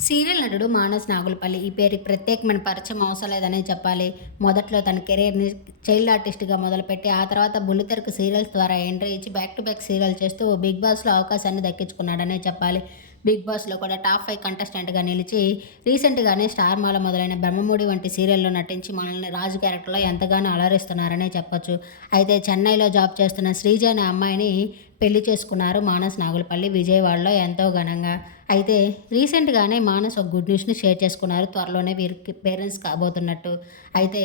Serial నటుడు మానస్ నాగులపల్లి ఈ పేరుకి ప్రత్యేకమైన పరిచయం అవసరం లేదనే చెప్పాలి. మొదట్లో తన కెరీర్‌ని చైల్డ్ ఆర్టిస్ట్‌గా మొదలుపెట్టి, ఆ తర్వాత బుల్లితెరకు సీరియల్స్ ద్వారా ఎంట్రీ ఇచ్చి బ్యాక్ టు బ్యాక్ సీరియల్ చేస్తూ 'బిగ్ బాస్'లో అవకాశాన్ని దక్కించుకున్నాడనే చెప్పాలి. 'బిగ్ బాస్'లో కూడా టాప్ 5 కంటెస్టెంట్‌గా నిలిచి, రీసెంట్‌గానే 'స్టార్మాల' మొదలైన 'బ్రహ్మముడి' వంటి సీరియల్‌లో నటించి మనల్ని రాజు క్యారెక్టర్‌లో ఎంతగానో అలరిస్తున్నారనే చెప్పొచ్చు. అయితే చెన్నైలో జాబ్ చేస్తున్న శ్రీజ అనే అమ్మాయిని పెళ్లి చేసుకున్నారు మానస్ నాగులపల్లి విజయవాడలో ఎంతో ఘనంగా. అయితే రీసెంట్‌గానే మానస్ ఒక గుడ్ న్యూస్‌ని షేర్ చేసుకున్నారు. త్వరలోనే వీరికి పేరెంట్స్ కాబోతున్నట్టు. అయితే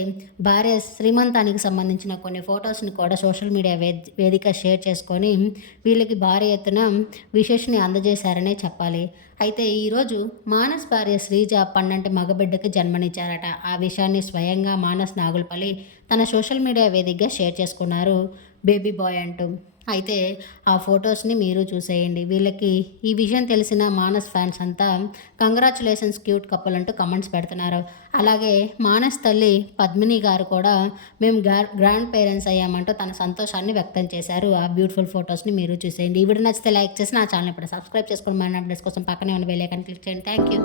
భార్య శ్రీమంతానికి సంబంధించిన కొన్ని ఫోటోస్‌ని కూడా సోషల్ మీడియా వేదిక షేర్ చేసుకొని వీళ్ళకి భారీ ఎత్తున విషెస్‌ని అందజేశారనే చెప్పాలి. అయితే ఈరోజు మానస్ భార్య శ్రీజ పన్నంటి మగబిడ్డకి జన్మనిచ్చారట. ఆ విషయాన్ని స్వయంగా మానస్ నాగులపల్లి తన సోషల్ మీడియా వేదికగా షేర్ చేసుకున్నారు బేబీ బాయ్ అంటూ. అయితే ఆ ఫొటోస్‌ని మీరు చూసేయండి. వీళ్ళకి ఈ విషయం తెలిసిన మానస్ ఫ్యాన్స్ అంతా కంగ్రాచ్యులేషన్స్ క్యూట్ కపుల్ అంటూ కామెంట్స్ పెడుతున్నారు. అలాగే మానస్ తల్లి పద్మిని గారు కూడా మేము గ్రాండ్ పేరెంట్స్ అయ్యామంటూ తన సంతోషాన్ని వ్యక్తం చేశారు. ఆ బ్యూటిఫుల్ ఫొటోస్‌ని మీరు చూసేయండి. ఈ వీడియో నచ్చితే లైక్ చేసి నా ఛానల్‌ని ఇప్పుడే సబ్స్క్రైబ్ చేసుకొని మరిన్ని అప్డేట్స్ కోసం పక్కనే ఉన్న బెల్ ఐకాన్ క్లిక్ చేయండి. Thank you.